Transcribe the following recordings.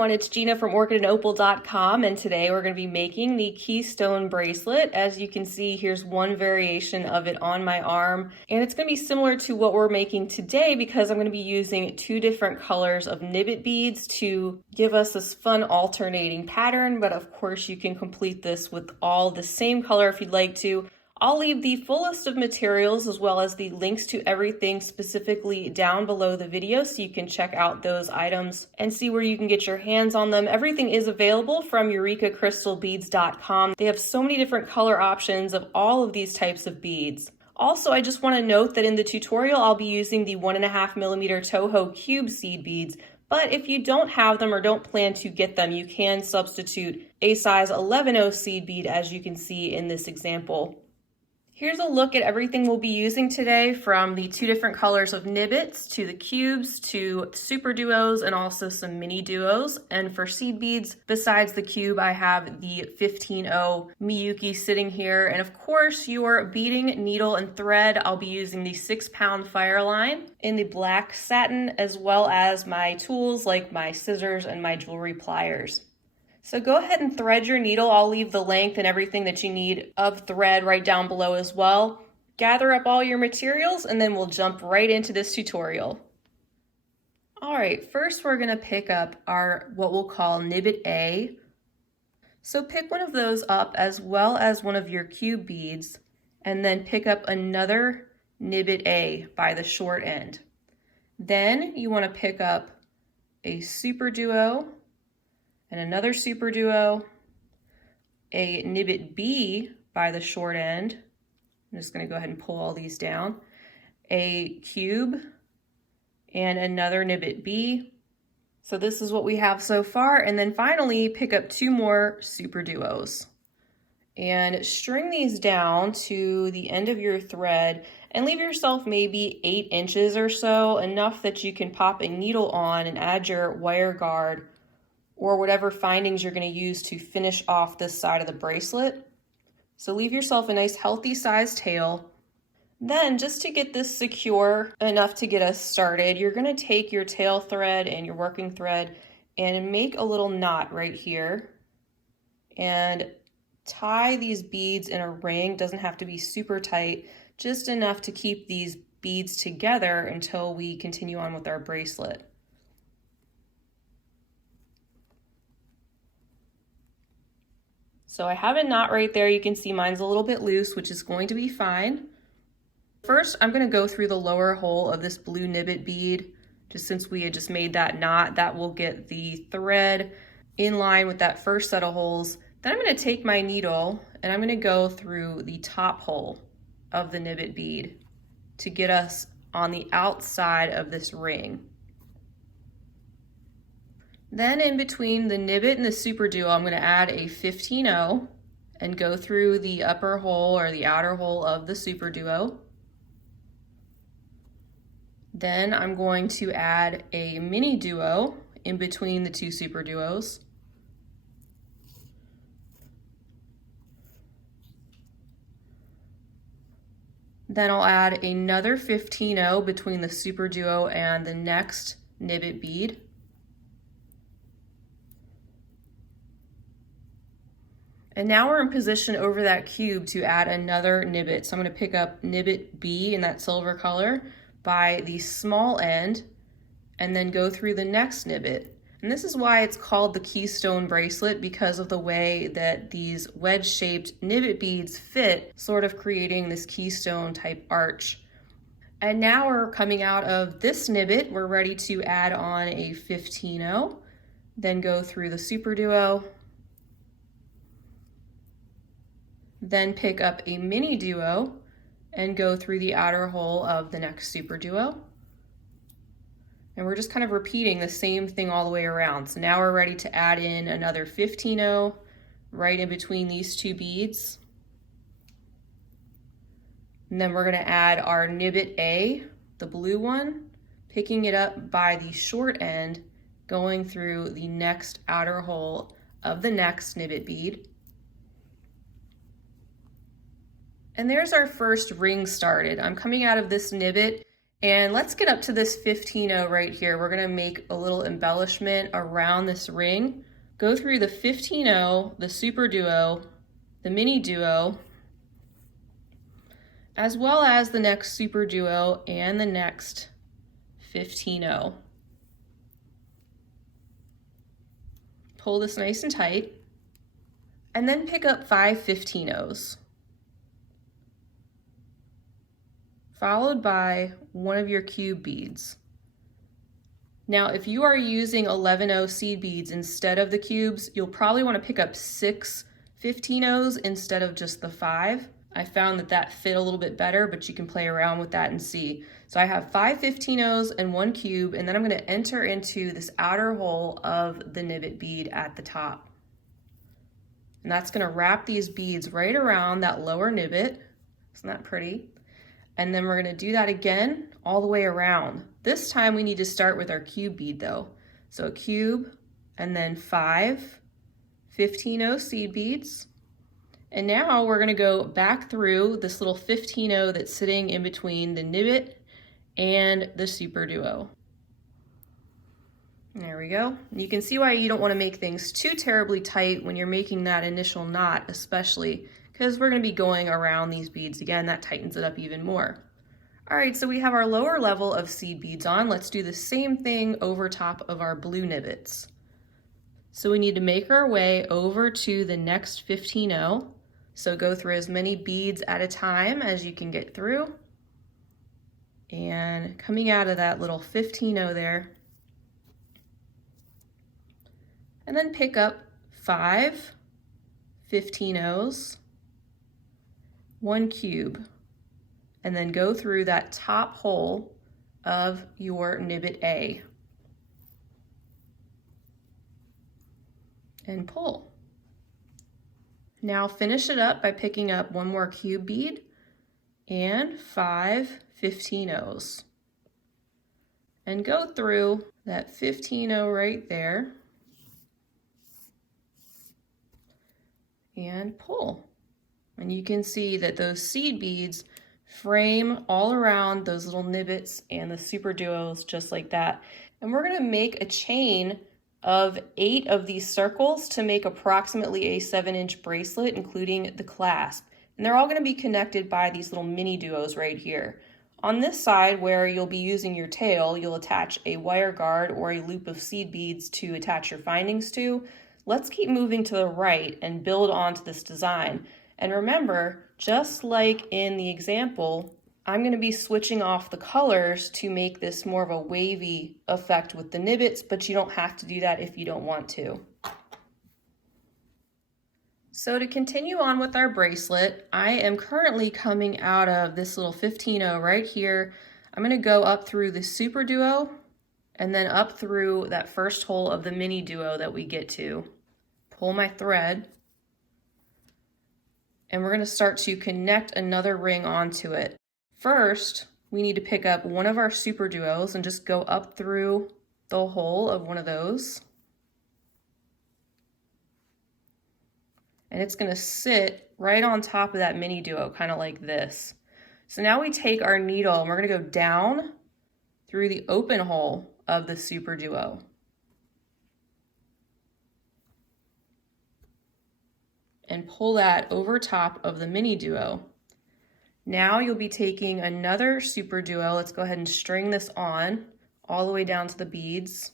everyone, it's Gina from orchidandopal.com, and today we're going to be making the Keystone Bracelet. As you can see, here's one variation of it on my arm, and it's going to be similar to what we're making today because I'm going to be using two different colors of Nib-bit beads to give us this fun alternating pattern, but of course you can complete this with all the same color if you'd like to. I'll leave the full list of materials as well as the links to everything specifically down below the video so you can check out those items and see where you can get your hands on them. Everything is available from EurekaCrystalBeads.com. They have so many different color options of all of these types of beads. Also, I just want to note that in the tutorial I'll be using the 1.5mm Toho cube seed beads, but if you don't have them or don't plan to get them, you can substitute a size 11/0 seed bead as you can see in this example. Here's a look at everything we'll be using today, from the two different colors of Nib-bits to the cubes to SuperDuos and also some MiniDuos. And for seed beads, besides the cube, I have the 15/0 Miyuki sitting here. And of course, your beading needle and thread, I'll be using the 6-pound FireLine in the black satin, as well as my tools like my scissors and my jewelry pliers. So go ahead and thread your needle. I'll leave the length and everything that you need of thread right down below as well. Gather up all your materials and then we'll jump right into this tutorial. All right, first we're gonna pick up our what we'll call Nib-bit A. So pick one of those up as well as one of your cube beads, and then pick up another Nib-bit A by the short end. Then you wanna pick up a SuperDuo, and another SuperDuo, a Nib-bit B by the short end. I'm just gonna go ahead and pull all these down. A cube and another Nib-bit B. So this is what we have so far. And then finally pick up two more SuperDuos and string these down to the end of your thread and leave yourself maybe 8 inches or so, enough that you can pop a needle on and add your wire guard or whatever findings you're going to use to finish off this side of the bracelet. So leave yourself a nice healthy sized tail. Then, just to get this secure enough to get us started, you're going to take your tail thread and your working thread and make a little knot right here and tie these beads in a ring. Doesn't have to be super tight, just enough to keep these beads together until we continue on with our bracelet. So I have a knot right there. You can see mine's a little bit loose, which is going to be fine. First, I'm going to go through the lower hole of this blue Nib-bit bead, just since we had just made that knot. That will get the thread in line with that first set of holes. Then I'm going to take my needle and I'm going to go through the top hole of the Nib-bit bead to get us on the outside of this ring. Then in between the Nib-bit and the SuperDuo, I'm going to add a 15/0 and go through the upper hole or the outer hole of the SuperDuo. Then I'm going to add a MiniDuo in between the two SuperDuos. Then I'll add another 15/0 between the SuperDuo and the next Nib-bit bead. And now we're in position over that cube to add another Nib-bit. So I'm going to pick up Nib-bit B in that silver color by the small end and then go through the next Nib-bit. And this is why it's called the Keystone Bracelet, because of the way that these wedge-shaped Nib-bit beads fit, sort of creating this keystone type arch. And now we're coming out of this Nib-bit. We're ready to add on a 15/0, then go through the SuperDuo, then pick up a MiniDuo and go through the outer hole of the next SuperDuo. And we're just kind of repeating the same thing all the way around. So now we're ready to add in another 15/0 right in between these two beads. And then we're going to add our Nib-bit A, the blue one, picking it up by the short end, going through the next outer hole of the next Nib-bit bead. And there's our first ring started. I'm coming out of this Nib-bit And let's get up to this 15-0 right here. We're gonna make a little embellishment around this ring. Go through the 15-0, the SuperDuo, the MiniDuo, as well as the next SuperDuo and the next 15-0. Pull this nice and tight, and then pick up 5 15-0s, followed by one of your cube beads. Now, if you are using 11-0 seed beads instead of the cubes, you'll probably want to pick up 6 15-0s instead of just the 5. I found that that fit a little bit better, but you can play around with that and see. So I have 5 15-0s and 1 cube, and then I'm going to enter into this outer hole of the Nib-bit bead at the top. And that's going to wrap these beads right around that lower Nib-bit. Isn't that pretty? And then we're going to do that again all the way around. This time we need to start with our cube bead though. So a cube, and then 5 15-0 seed beads. And now we're going to go back through this little 15-0 that's sitting in between the Nib-bit and the SuperDuo. There we go. You can see why you don't want to make things too terribly tight when you're making that initial knot, especially because we're going to be going around these beads again. That tightens it up even more. All right, so we have our lower level of seed beads on. Let's do the same thing over top of our blue Nib-bits. So we need to make our way over to the next 15-0. So go through as many beads at a time as you can get through. And coming out of that little 15-0 there. And then pick up 5 15-0s, 1 cube, and then go through that top hole of your Nib-bit A. And pull. Now finish it up by picking up 1 more cube bead and 5 15-0s. And go through that 15-0 right there and pull. And you can see that those seed beads frame all around those little Nib-bits and the SuperDuos just like that. And we're gonna make a chain of 8 of these circles to make approximately a 7-inch bracelet, including the clasp. And they're all gonna be connected by these little MiniDuos right here. On this side where you'll be using your tail, you'll attach a wire guard or a loop of seed beads to attach your findings to. Let's keep moving to the right and build onto this design. And remember, just like in the example, I'm going to be switching off the colors to make this more of a wavy effect with the Nib-bits, but you don't have to do that if you don't want to. So to continue on with our bracelet, I am currently coming out of this little 15-0 right here. I'm going to go up through the SuperDuo and then up through that first hole of the MiniDuo that we get to. Pull my thread, and we're going to start to connect another ring onto it. First, we need to pick up one of our SuperDuos and just go up through the hole of one of those. And it's going to sit right on top of that MiniDuo, kind of like this. So now we take our needle and we're going to go down through the open hole of the SuperDuo. And pull that over top of the MiniDuo. Now you'll be taking another SuperDuo. Let's go ahead and string this on all the way down to the beads.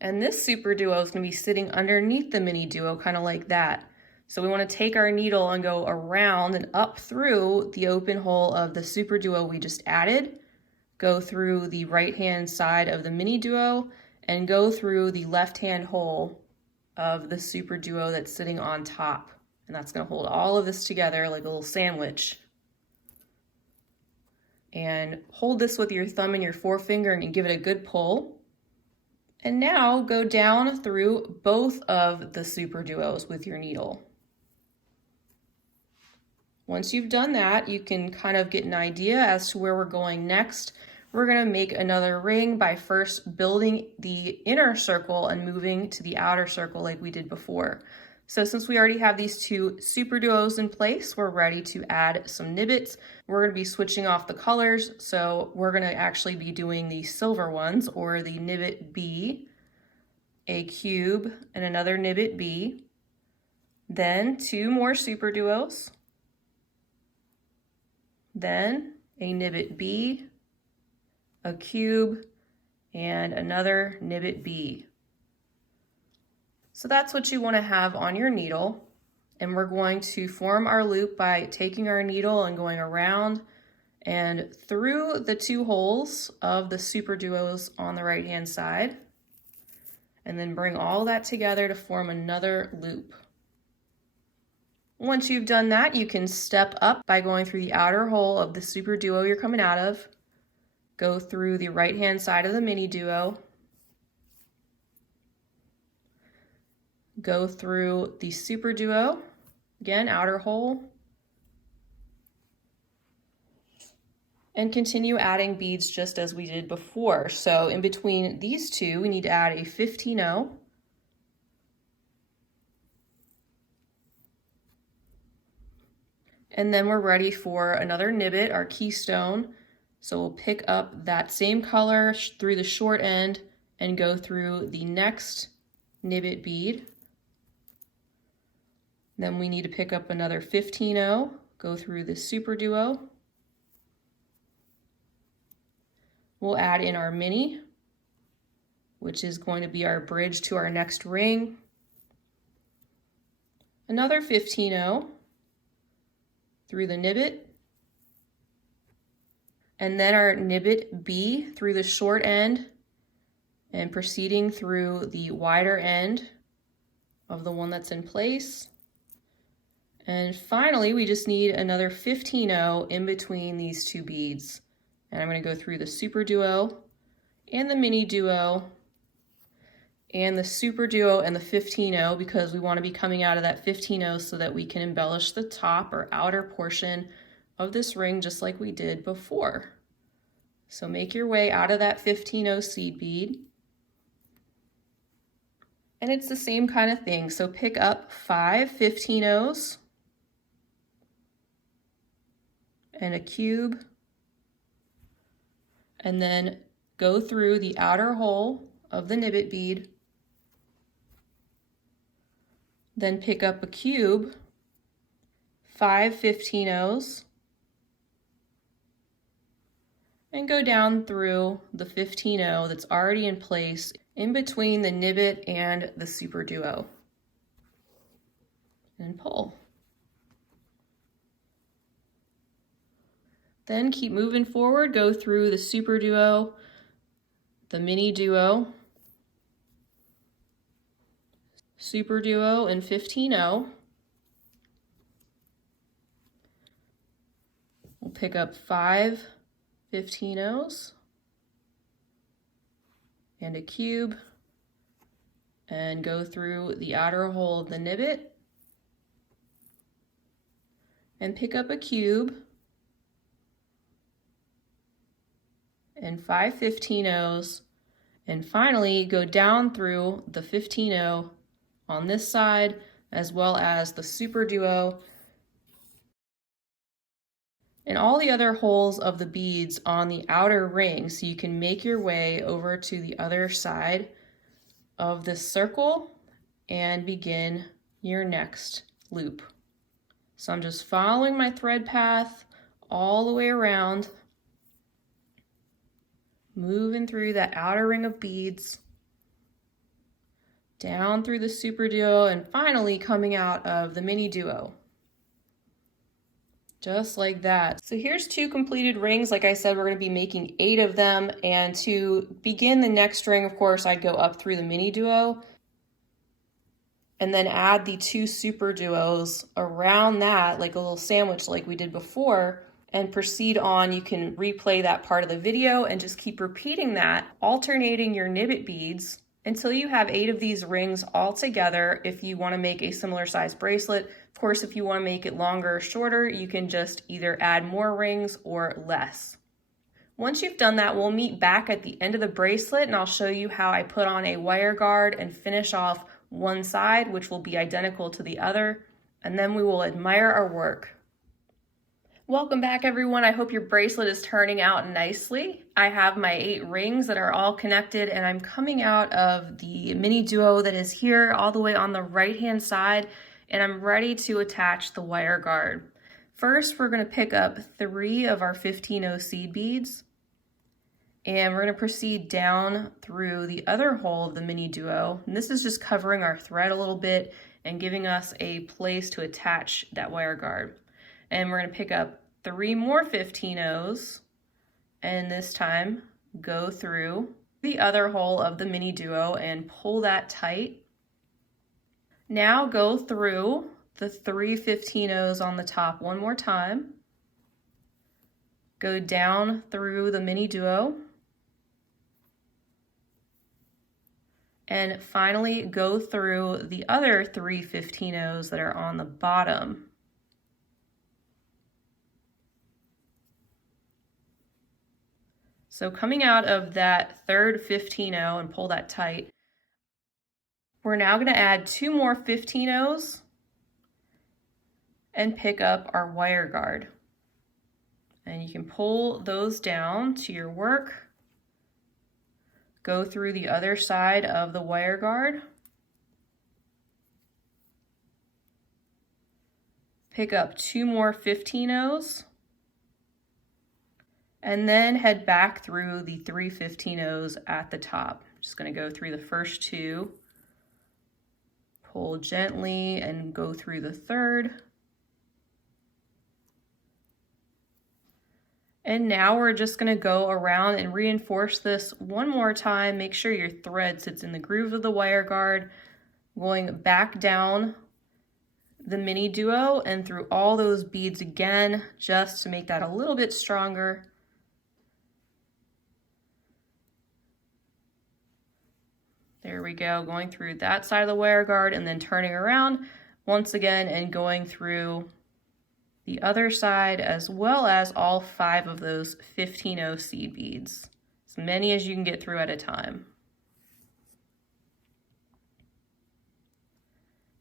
And this SuperDuo is going to be sitting underneath the MiniDuo, kind of like that. So we want to take our needle and go around and up through the open hole of the SuperDuo we just added. Go through the right-hand side of the MiniDuo and go through the left-hand hole of the SuperDuo that's sitting on top. And that's going to hold all of this together like a little sandwich. And hold this with your thumb and your forefinger and give it a good pull. And now go down through both of the SuperDuos with your needle. Once you've done that, you can kind of get an idea as to where we're going next. We're going to make another ring by first building the inner circle and moving to the outer circle like we did before. So since we already have these two SuperDuos in place, we're ready to add some Nib-bits. We're going to be switching off the colors, so we're going to actually be doing the silver ones, or the Nib-bit B, a cube, and another Nib-bit B. Then 2 more SuperDuos. Then a Nib-bit B, a cube, and another Nib-bit B. So that's what you want to have on your needle. And we're going to form our loop by taking our needle and going around and through the 2 holes of the SuperDuos on the right hand side. And then bring all that together to form another loop. Once you've done that, you can step up by going through the outer hole of the SuperDuo you're coming out of. Go through the right hand side of the MiniDuo. Go through the SuperDuo, again, outer hole. And continue adding beads just as we did before. So in between these 2, we need to add a 15-0. And then we're ready for another Nib-bit, our Keystone. So we'll pick up that same color through the short end and go through the next Nib-bit bead. Then we need to pick up another 15-0, go through the SuperDuo. We'll add in our mini, which is going to be our bridge to our next ring. Another 15-0 through the Nib-bit. And then our Nib-bit B through the short end and proceeding through the wider end of the one that's in place. And finally, we just need another 15-0 in between these 2 beads. And I'm going to go through the SuperDuo and the MiniDuo and the SuperDuo and the 15-0 because we want to be coming out of that 15-0 so that we can embellish the top or outer portion of this ring just like we did before. So make your way out of that 15-0 seed bead. And it's the same kind of thing. So pick up 5 15-0s. And a cube, and then go through the outer hole of the Nib-bit bead, then pick up a cube, 5 15-0s, and go down through the 15-0 that's already in place in between the Nib-bit and the SuperDuo, and pull. Then keep moving forward, go through the SuperDuo, the MiniDuo, SuperDuo, and 15-0. We'll pick up 5 15-0s and a cube and go through the outer hole of the Nib-bit and pick up a cube and 5 15-0s, and finally go down through the 15-0 on this side as well as the SuperDuo and all the other holes of the beads on the outer ring, so you can make your way over to the other side of this circle and begin your next loop. So I'm just following my thread path all the way around, moving through that outer ring of beads, down through the SuperDuo, and finally coming out of the MiniDuo. Just like that. So here's 2 completed rings. Like I said, we're going to be making 8 of them. And to begin the next ring, of course, I'd go up through the MiniDuo and then add the 2 SuperDuos around that, like a little sandwich like we did before, and proceed on. You can replay that part of the video and just keep repeating that, alternating your Nib-bit beads until you have 8 of these rings all together if you want to make a similar size bracelet. Of course, if you want to make it longer or shorter, you can just either add more rings or less. Once you've done that, we'll meet back at the end of the bracelet and I'll show you how I put on a wire guard and finish off one side, which will be identical to the other, and then we will admire our work. Welcome back, everyone. I hope your bracelet is turning out nicely. I have my 8 rings that are all connected, and I'm coming out of the MiniDuo that is here all the way on the right-hand side, and I'm ready to attach the wire guard. First, we're going to pick up 3 of our 15-0 seed beads, and we're going to proceed down through the other hole of the MiniDuo. And this is just covering our thread a little bit and giving us a place to attach that wire guard. And we're going to pick up 3 more 15-0s, and this time go through the other hole of the MiniDuo and pull that tight. Now go through the 3 15-0s on the top one more time. Go down through the MiniDuo. And finally go through the other 3 15-0s that are on the bottom. So coming out of that third 15-0 and pull that tight, we're now going to add 2 more 15-0s and pick up our wire guard. And you can pull those down to your work. Go through the other side of the wire guard. Pick up 2 more 15-0s. And then head back through the 3 15-0s at the top. Just going to go through the first 2. Pull gently and go through the third. And now we're just going to go around and reinforce this one more time. Make sure your thread sits in the groove of the wire guard, going back down the MiniDuo and through all those beads again, just to make that a little bit stronger. There we go, going through that side of the wire guard and then turning around once again and going through the other side, as well as all 5 of those 15-0 seed beads, as many as you can get through at a time.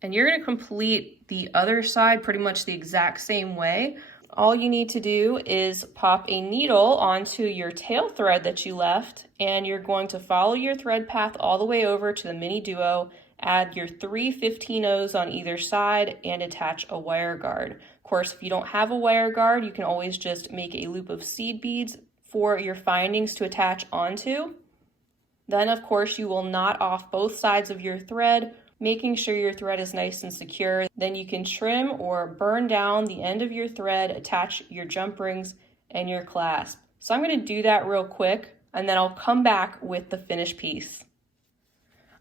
And you're going to complete the other side pretty much the exact same way. All you need to do is pop a needle onto your tail thread that you left, and you're going to follow your thread path all the way over to the MiniDuo, add your 3 15-0s on either side, and attach a wire guard. Of course, if you don't have a wire guard, you can always just make a loop of seed beads for your findings to attach onto. Then, of course, you will knot off both sides of your thread, making sure your thread is nice and secure. Then you can trim or burn down the end of your thread, attach your jump rings and your clasp. So I'm going to do that real quick, and then I'll come back with the finished piece.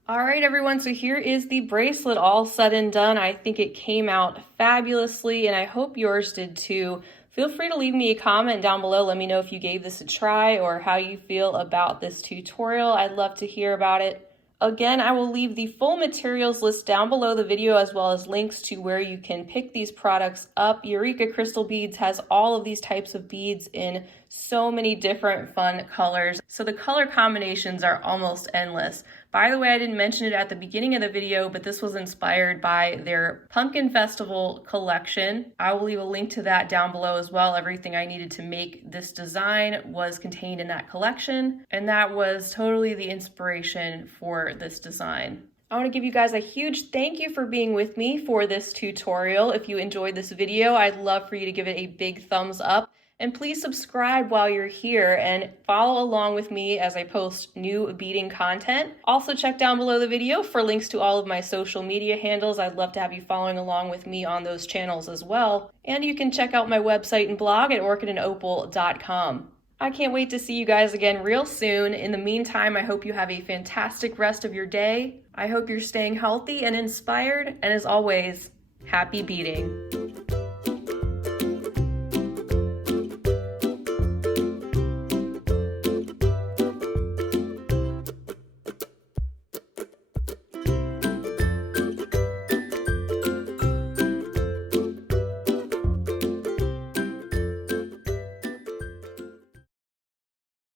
All right, everyone, so here is the bracelet all said and done. I think it came out fabulously, and I hope yours did too. Feel free to leave me a comment down below. Let me know if you gave this a try or how you feel about this tutorial. I'd love to hear about it. Again, I will leave the full materials list down below the video, as well as links to where you can pick these products up. Eureka Crystal Beads has all of these types of beads in so many different fun colors. So the color combinations are almost endless. By the way, I didn't mention it at the beginning of the video, but this was inspired by their Pumpkin Festival collection. I will leave a link to that down below as well. Everything I needed to make this design was contained in that collection, and that was totally the inspiration for this design. I want to give you guys a huge thank you for being with me for this tutorial. If you enjoyed this video, I'd love for you to give it a big thumbs up. And please subscribe while you're here and follow along with me as I post new beading content. Also check down below the video for links to all of my social media handles. I'd love to have you following along with me on those channels as well. And you can check out my website and blog at orchidandopal.com. I can't wait to see you guys again real soon. In the meantime, I hope you have a fantastic rest of your day. I hope you're staying healthy and inspired. And as always, happy beading.